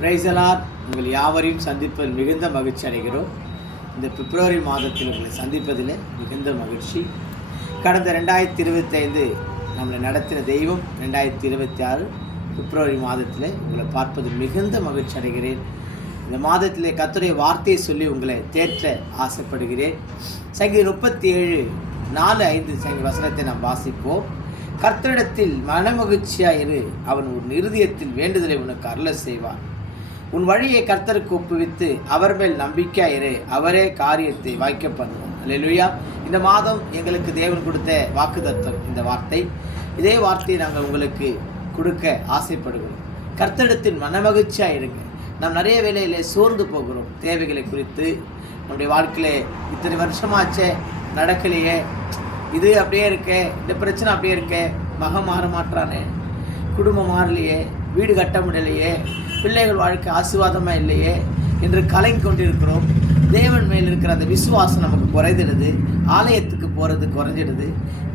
Praise the Lord. உங்கள் யாவரையும் சந்திப்பதில் மிகுந்த மகிழ்ச்சி அடைகிறோம். இந்த பிப்ரவரி மாதத்தில் உங்களை சந்திப்பதில் மிகுந்த மகிழ்ச்சி. கடந்த 2025 நம்மளை நடத்தின தெய்வம் 2026 பிப்ரவரி மாதத்தில் உங்களை பார்ப்பதில் மிகுந்த மகிழ்ச்சி அடைகிறேன். இந்த மாதத்திலே கர்த்தருடைய வார்த்தையை சொல்லி உங்களை தேற்ற ஆசைப்படுகிறேன். சங்கீதம் 37:4-5 வசனத்தை நாம் வாசிப்போம். கர்த்தரிடத்தில் மனமகிழ்ச்சியாயிரு, அவன் உன் இருதயத்தில் வேண்டுதலை உனக்கு அருள செய்வான். உன் வழியை கர்த்தருக்கு ஒப்புவித்து அவர் மேல் நம்பிக்கையாயிரு, அவரே காரியத்தை வாய்க்க பண்ணுவோம். அல்லேலூயா. இந்த மாதம் எங்களுக்கு தேவன் கொடுத்த வாக்குத்தத்தம் இந்த வார்த்தை. இதே வார்த்தையை நாங்கள் உங்களுக்கு கொடுக்க ஆசைப்படுகிறோம். கர்த்தரிடத்தில் மனமகிழ்ச்சியாயிருங்க. நாம் நிறைய வேளையிலே சோர்ந்து போகிறோம். தேவைகளை குறித்து நம்முடைய வாழ்க்கையில் இத்தனை வருஷமாச்சே நடக்கலையே, இது அப்படியே இருக்கே, இந்த பிரச்சனை அப்படியே இருக்கே, மகன் மாற மாட்டானே, குடும்பம் மாறலையே, வீடு கட்ட முடியலையே, பிள்ளைகள் வாழ்க்கை ஆசீர்வாதமாக இல்லையே என்று கலங்கி கொண்டிருக்கிறோம். தேவன் மேல் இருக்கிற அந்த விசுவாசம் நமக்கு குறைஞ்சிடுது. ஆலயத்துக்கு போகிறது குறைஞ்சிடுது,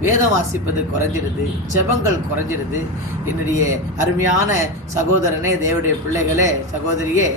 வேதம் வாசிப்பது குறைஞ்சிடுது, ஜெபங்கள் குறைஞ்சிடுது. என்னுடைய அருமையான சகோதரனே, தேவனுடைய பிள்ளைகளே, சகோதரியே,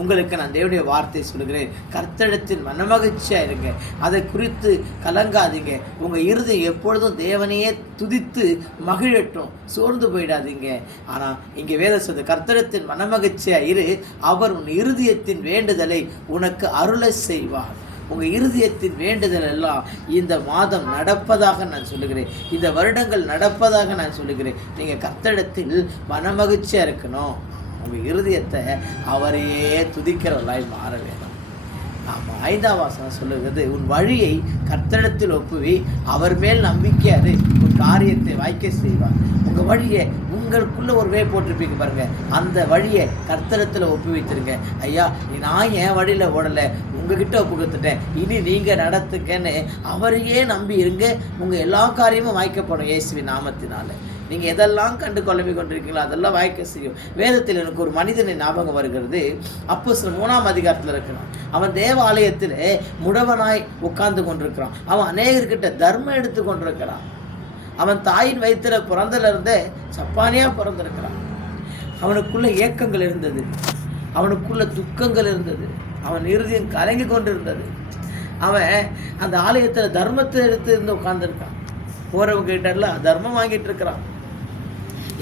உங்களுக்கு நான் தேவனுடைய வார்த்தை சொல்கிறேன். கர்த்தரிடத்தில் மனமகிழ்ச்சியாக இருங்க. அதை குறித்து கலங்காதீங்க. உங்கள் இருதயம் எப்பொழுதும் தேவனையே துதித்து மகிழட்டும். சோர்ந்து போயிடாதீங்க. ஆனால் இங்கே வேதம் சொல்லுது, கர்த்தரிடத்தில் மனமகிழ்ச்சியாக இரு, அவர் உன் இருதயத்தின் வேண்டுதலை உனக்கு அருளை செய்வார். உங்கள் இருதயத்தின் வேண்டுதல் எல்லாம் இந்த மாதம் நடப்பதாக நான் சொல்லுகிறேன். இந்த வருடங்கள் நடப்பதாக நான் சொல்லுகிறேன். நீங்கள் கர்த்தரிடத்தில் மனமகிழ்ச்சியாக இருக்கணும். உங்கள் இருதயத்தை அவரையே துதிக்கிறவர்களாய் மாற வேணும். ஆமாம், 5ஆம் வசனம் சொல்லுகிறது, உன் வழியை கர்த்தரிடத்தில் ஒப்புவி, அவர் மேல் நம்பிக்கையாரு, உன் காரியத்தை வாய்க்க செய்வார். உங்கள் வழியை உங்களுக்குள்ளே ஒரு வே போட்டிருப்பீங்க பாருங்கள், அந்த வழியை கர்த்தரிடத்தில் ஒப்பு வைத்திருங்க. ஐயா, நான் என் வழியில் ஓடலை, உங்ககிட்ட ஒப்பு கொடுத்துட்டேன், இனி நீங்கள் நடத்துக்கன்னு அவரையே நம்பி இருங்க. உங்கள் எல்லா காரியமும் வாய்க்கப்படும் இயேசுவின் நாமத்தினால. நீங்கள் எதெல்லாம் கண்டு குழம்பி கொண்டிருக்கீங்களோ அதெல்லாம் வாய்க்க செய்யும். வேதத்தில் எனக்கு ஒரு மனிதனை ஞாபகம் வருகிறது. அப்போஸ்தலர் 3ஆம் அதிகாரத்தில் இருக்கிறான். அவன் தேவாலயத்தில் முடவனாய் உட்கார்ந்து கொண்டிருக்கிறான். அவன் அநேகர்கிட்ட தர்மம் எடுத்து கொண்டிருக்கிறான். அவன் தாயின் வயிற்றில் பிறந்திலிருந்தே சப்பானியாக பிறந்திருக்கிறான். அவனுக்குள்ள ஏக்கங்கள் இருந்தது, அவனுக்குள்ள துக்கங்கள் இருந்தது, அவன் இருதயம் கலங்கி கொண்டு இருந்தது. அவன் அந்த ஆலயத்தில் தர்மத்தை எடுத்து இருந்து உட்கார்ந்துருக்கான். போகிறவங்க கிட்டலாம் தர்மம் வாங்கிட்டு இருக்கிறான்.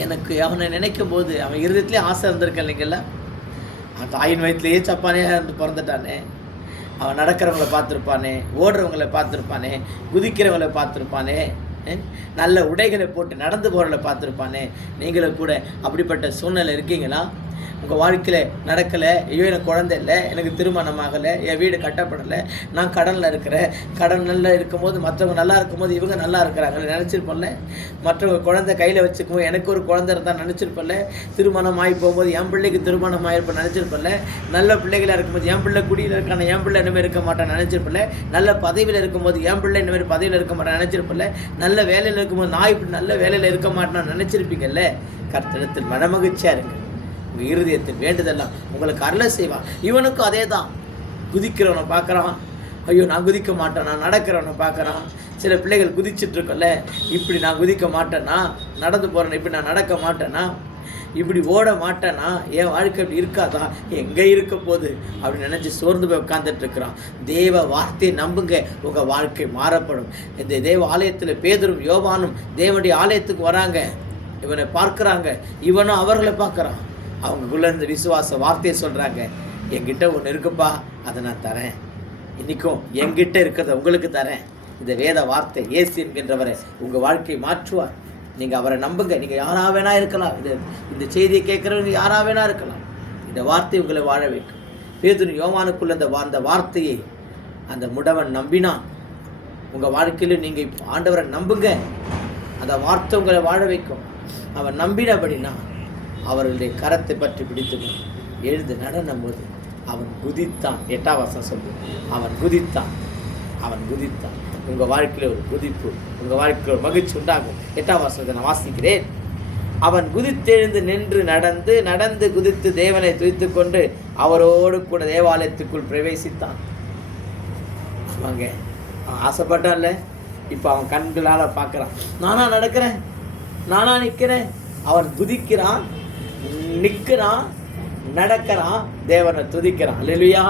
எனக்கு அவனை நினைக்கும் போது அவன் இருதயத்துலேயே ஆசை இருந்திருக்க இல்லைங்களா? அவன் தாயின் வயிற்றுலேயே சப்பானியாக இருந்து பிறந்துட்டானே. அவன் நடக்கிறவங்களை பார்த்துருப்பானே, ஓடுறவங்களை பார்த்துருப்பானே, குதிக்கிறவங்களை பார்த்துருப்பானே, நல்ல உடைகளை போட்டு நடந்து போகிறவங்களை பார்த்துருப்பானே. நீங்களும் கூட அப்படிப்பட்ட சூழ்நிலை இருக்கீங்களா? உங்கள் வாழ்க்கையில் நடக்கலை, ஐயோ எனக்கு குழந்தை இல்லை, எனக்கு திருமணம் ஆகலை, என் வீடு கட்டப்படலை, நான் கடனில் இருக்கிறேன், கடன் நல்லா இருக்கும்போது மற்றவங்க நல்லா இருக்கும்போது இவங்க நல்லா இருக்கிறாங்கன்னு நினச்சிருப்போம்ல. மற்றவங்க குழந்தை கையில் வச்சுக்கும்போது எனக்கு ஒரு குழந்தை இருந்தால் நினச்சிருப்போம்ல. திருமணம் ஆகி போகும்போது என் பிள்ளைக்கு திருமணம் ஆகிருப்பேன் நினச்சிருப்போம்ல. நல்ல பிள்ளைகளாக இருக்கும்போது என் பிள்ளை குடியில் இருக்கான, என் பிள்ளை இனிமேல் இருக்க மாட்டேன் நினச்சிருப்போம்ல. நல்ல பதவியில் இருக்கும்போது என் பிள்ளை இனிமேல் பதவியில் இருக்க மாட்டேன் நினச்சிருப்போம்ல. நல்ல வேலையில் இருக்கும்போது நான் இப்படி நல்ல வேலையில் இருக்க மாட்டேன்னு நினச்சிருப்பீங்கல்ல. கர்த்தரிடத்தில் மனமகிழ்ச்சியாக இருங்க. உங்கள் இருதயத்தின் வேண்டுதெல்லாம் உங்களுக்கு அருளை செய்வான். இவனுக்கும் அதே தான். குதிக்கிறவனை பார்க்குறான், ஐயோ நான் குதிக்க மாட்டேன், நான் நடக்கிறவனை பார்க்குறான். சில பிள்ளைகள் குதிச்சிட்ருக்கோல்ல, இப்படி நான் குதிக்க மாட்டேன்னா, நடந்து போகிறேன், இப்படி நான் நடக்க மாட்டேன்னா, இப்படி ஓட மாட்டேன்னா, என் வாழ்க்கை இப்படி இருக்காதா, எங்கே இருக்க போகுது அப்படின்னு நினச்சி சோர்ந்து போய் உட்காந்துட்ருக்கிறான். தேவ வார்த்தையை நம்புங்க, உங்கள் வாழ்க்கை மாறப்படும். இந்த தேவ ஆலயத்தில் பேதுரும் யோவானும் தேவனுடைய ஆலயத்துக்கு வராங்க. இவனை பார்க்குறாங்க, இவனும் அவர்களை பார்க்குறான். அவங்களுக்குள்ள இந்த விசுவாச வார்த்தையை சொல்கிறாங்க, என்கிட்ட ஒன்று இருக்குப்பா, அதை நான் தரேன். இன்றைக்கும் என்கிட்ட இருக்கிறத உங்களுக்கு தரேன். இந்த வேத வார்த்தை இயேசு என்கின்றவரை உங்கள் வாழ்க்கையை மாற்றுவார். நீங்கள் அவரை நம்புங்க. நீங்கள் யாராக வேணா இருக்கலாம். இந்த செய்தியை கேட்குறவங்க யாராக வேணா இருக்கலாம். இந்த வார்த்தை உங்களை வாழ வைக்கும். பேதுரு யோவானுக்குள்ள அந்த வார்த்தையை அந்த முடவன் நம்பினான். உங்கள் வாழ்க்கையில் நீங்கள் இப்போ ஆண்டவரை நம்புங்க. அந்த வார்த்தை உங்களை வாழ வைக்கும். அவன் நம்பினபடினா அவர்களுடைய கரத்தை பற்றி பிடித்து எழுந்து நடனம் போது அவன் குதித்தான். 8ஆம் வசனம் சொல்லு, அவன் குதித்தான். உங்கள் வாழ்க்கையில் ஒரு குதிப்பு, உங்கள் வாழ்க்கையில் ஒரு மகிழ்ச்சி உண்டாகும். 8ஆம் வசனத்தை நான் வாசிக்கிறேன். அவன் குதித்தெழுந்து நின்று நடந்து குதித்து தேவனை துதித்து கொண்டு அவரோடு கூட தேவாலயத்துக்குள் பிரவேசித்தான். ஆமாங்க, ஆசைப்பட்டான்ல. இப்போ அவன் கண்களால் பார்க்குறான். நானா நடக்கிறேன், நானா நிற்கிறேன். அவன் குதிக்கிறான், நிற்கிறான், நடக்கிறான், தேவனை துதிக்கிறான். அல்லேலூயா.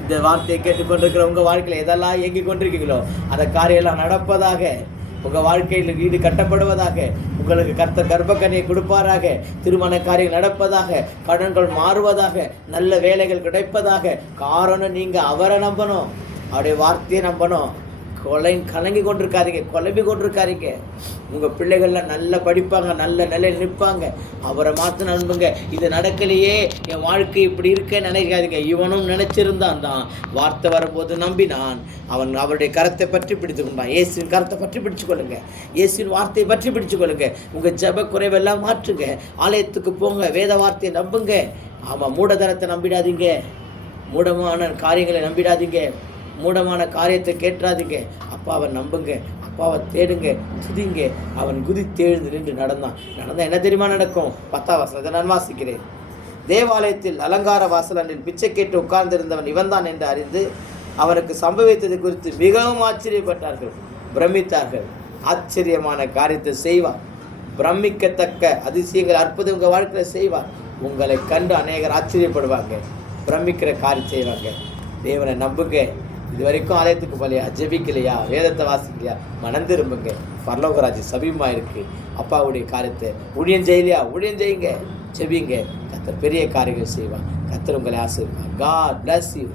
இந்த வார்த்தையை கேட்டுக்கொண்டிருக்கிற உங்கள் வாழ்க்கையில் எதெல்லாம் இயங்கி கொண்டிருக்கீங்களோ அந்த காரியெல்லாம் நடப்பதாக, உங்கள் வாழ்க்கையில் வீடு கட்டப்படுவதாக, உங்களுக்கு கர்த்தர் கர்ப்பக்கனியை கொடுப்பாராக, திருமண காரியங்கள் நடப்பதாக, கடன்கள் மாறுவதாக, நல்ல வேலைகள் கிடைப்பதாக. காரணம் நீங்கள் அவரை நம்பணும், அவருடைய வார்த்தையை நம்பணும். கலங்கி கொண்டிருக்காதீங்க, குழம்பி கொண்டிருக்காதீங்க. உங்கள் பிள்ளைகள்லாம் நல்லா படிப்பாங்க, நல்ல நிலையில் நிற்பாங்க. அவரை மாற்ற நம்புங்க. இது நடக்கலையே, என் வாழ்க்கை இப்படி இருக்க நினைக்காதீங்க. இவனும் நினைச்சிருந்தான் தான், வார்த்தை வரும்போது நம்பினான். அவன் அவருடைய கரத்தை பற்றி பிடித்து கொண்டான். இயேசுவின் கரத்தை பற்றி பிடிச்சு கொள்ளுங்க, இயேசுவின் வார்த்தையை பற்றி பிடிச்சு கொள்ளுங்க. உங்கள் ஜெப குறைவெல்லாம் மாற்றுங்க, ஆலயத்துக்கு போங்க, வேத வார்த்தையை நம்புங்க. ஆமாம், மூடதனத்தை நம்பிடாதீங்க, மூடமான காரியங்களை நம்பிடாதீங்க, மூடமான காரியத்தை கேட்டுறாதீங்க. அப்பாவை நம்புங்க, அப்பாவை தேடுங்க, துதிங்க. அவன் குதித்தெழுந்து நின்று நடந்தான் என்ன தெரியுமா நடக்கும்? 10ஆம் வசனத்தை நான் வாசிக்கிறேன். தேவாலயத்தில் அலங்கார வாசலில் பிச்சை கேட்டு உட்கார்ந்திருந்தவன் இவன்தான் என்று அறிந்து அவனுக்கு சம்பவித்தது குறித்து மிகவும் ஆச்சரியப்பட்டார்கள், பிரமித்தார்கள். ஆச்சரியமான காரியத்தை செய்வார், பிரமிக்கத்தக்க அதிசயங்கள் அற்புதம் உங்கள் வாழ்க்கையில் செய்வார். உங்களை கண்டு அநேகர் ஆச்சரியப்படுவாங்க, பிரமிக்கிற காரியம் செய்வாங்க. தேவனை நம்புங்க. இது வரைக்கும் ஆலயத்துக்கு போலையா, ஜெபிக்கலையா, வேதத்தை வாசிக்கலையா, மனம் திரும்புங்க. பரலோகராஜ்யம் சமீபமாக இருக்குது. அப்பாவுடைய காரியத்தை ஊழியம் செய்யலையா, ஊழியம் செய்யுங்க, ஜெபிங்க. கர்த்தர் பெரிய காரியங்கள் செய்வான். கர்த்தர் உங்களை ஆசீர்வதிப்பார். God bless you.